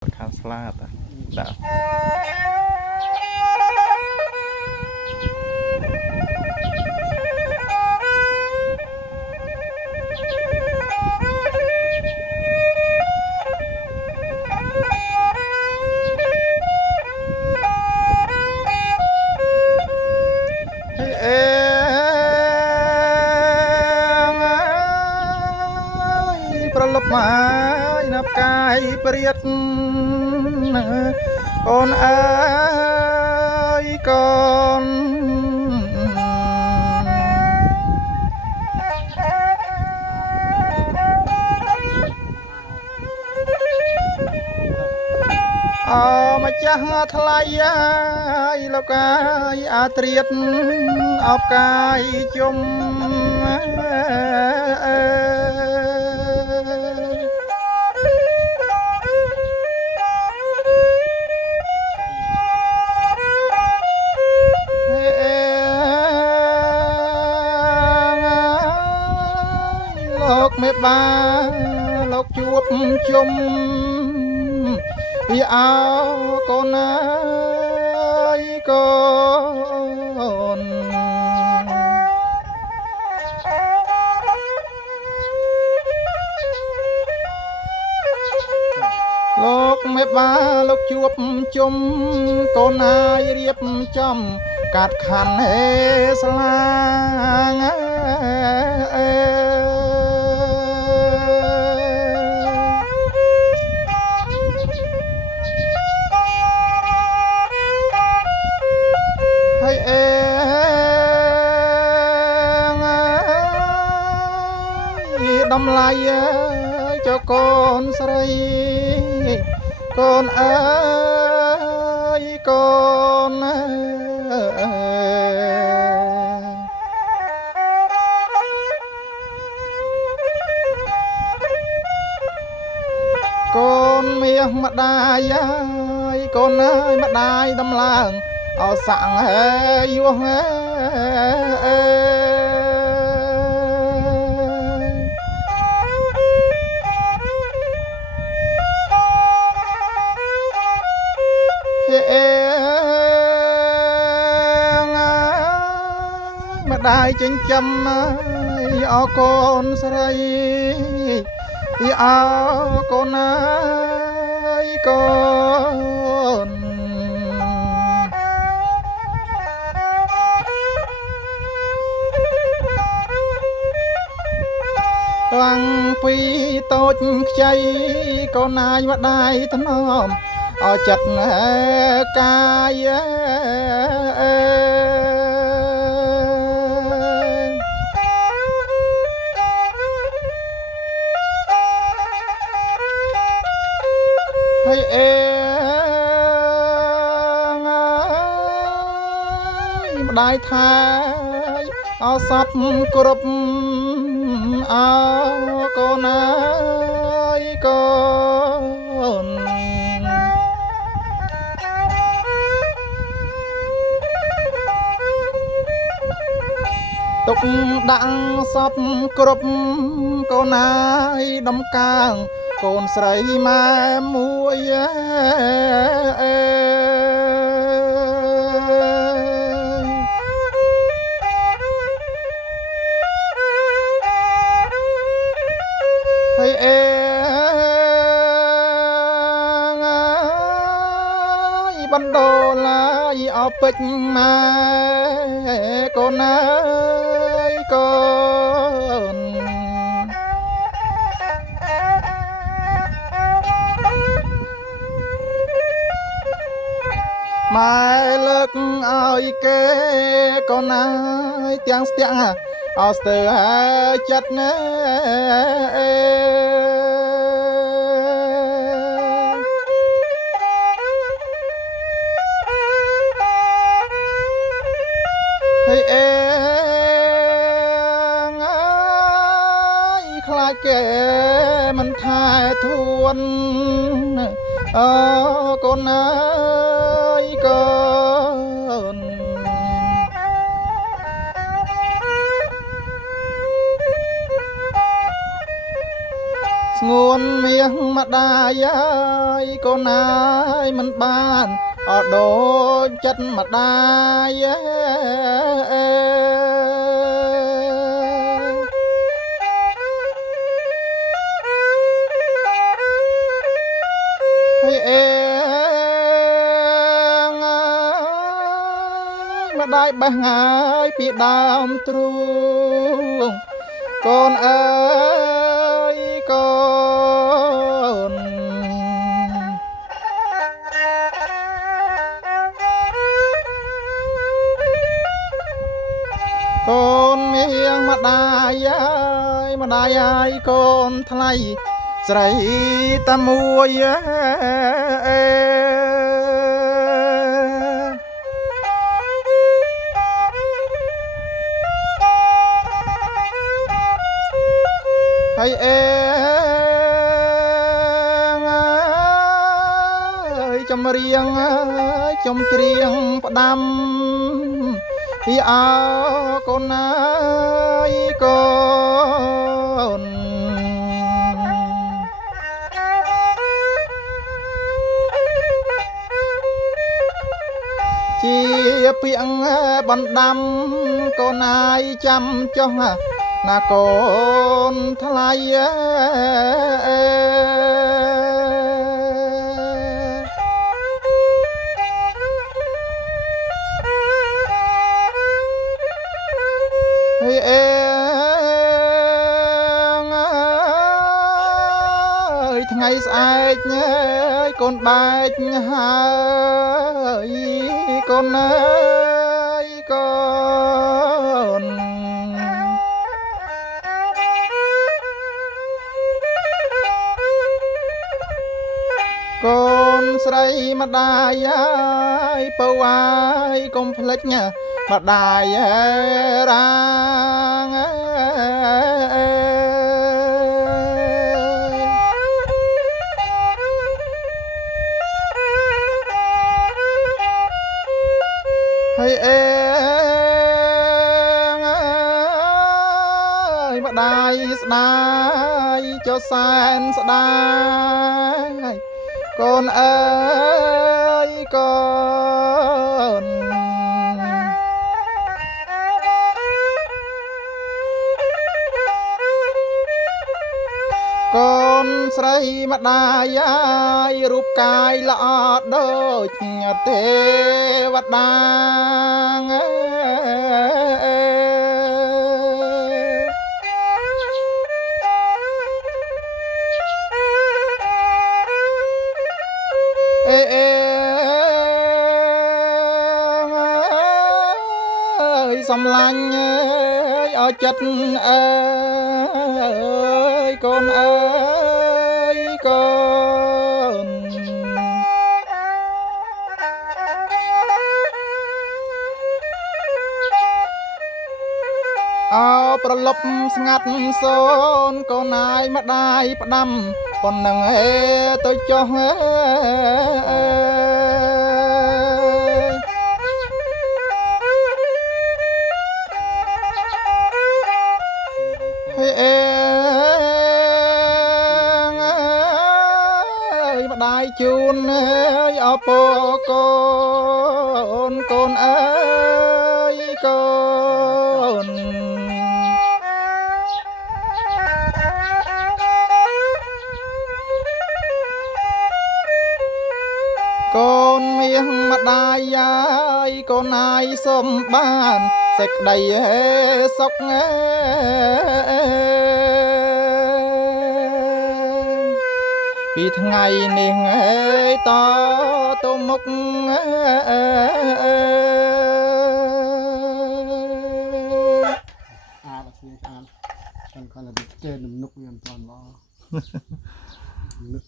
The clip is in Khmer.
ខាងស្លាតដាក់ប្រលប់មកណាប់កាយព្រាតអូនអើយកូនអម្ចាស់ថ្លៃហើយលោកកាយអាត្រៀតអបកាយជុំលោកមេបាលោកជួបជុំវាអោកូនអើយកូនលោកមេបាលោកជួបជុំកូនហើយរៀបចំកាត់ខណ្ឌហេស្លាងដំឡៃចៅកូនស្រីកូនអើយកូនកូនមាសម្ដាយហើយកូនអើយម្ដាយដំឡើងអោសាំងហើយយោះម្ដាយចិញ្ចឹមអើកូនស្រីអើកូនអើយកូនឡើងពីតូចខ្ចីកូនណាយម្ដាយថ្នមអោចិត្តកាយហើយម្ដាយថាអោសពគ្រប់អើកូនអើយកូនទុកដាក់សពគ្រប់កូនអើយដំកើងកូនស្រីម៉ែមួយហើយបណ្ដោឡាយអពេចម៉ែកូនអើយកូនម៉ែលើកឲ្យគេកូនអើយទាំងស្ទាំងអស្ទើចិត្តណាហើយខ្លាចគេមិនថែធួនអូកូនអើយកូន ស្ងួនមាសម្ដាយអើយកូនអើយមិនបានអត់ដូចចិត្តម្ដាយហើយអេងម្ដាយបេះងាយពីដើមទ្រូងកូនអើយកូនកូនមាងម្ដាយអើយម្ដាយអើយកូនថ្លៃស្រីតែមួយហើយអេងអើយចំរៀងអើយចំច្រៀងផ្ដាំពីអើកូនអើយកូនជាពាក្យបណ្ដាំកូនអើយចាំចុះណាកូនថ្លៃហើយអេងអើយថ្ងៃស្អែកអើយកូនបែកហើយកូនអើយកូន កូនស្រីម្ដាយអើយពៅអើយកុំភ្លេចម្ដាយរាងហើយអេងអើយម្ដាយស្ដាយចុះសែនស្ដាយកូនអើយកូនកូនស្រីម្ដាយអើយរូបកាយល្អដូចទេវតាអេសំឡាញ់អើយឲ្យចិត្តអើយកូនអើយកូនអោប្រលប់ស្ងាត់សូនកូនអើយម្ដាយផ្ដាំប៉ុណ្ណឹងទៅចុះហើយអេងអើយម្ដាយជូនអើយអពកូនកូនអើយកូនកូនមាងម្ដាយអើយកូនអើយសុំបានសេចក្ដីសុខពីថ្ងៃនេះតទៅមុខអាស្វាអានគាត់គាត់ទៅចេះនំនុកវាមិនតាន់ល្អ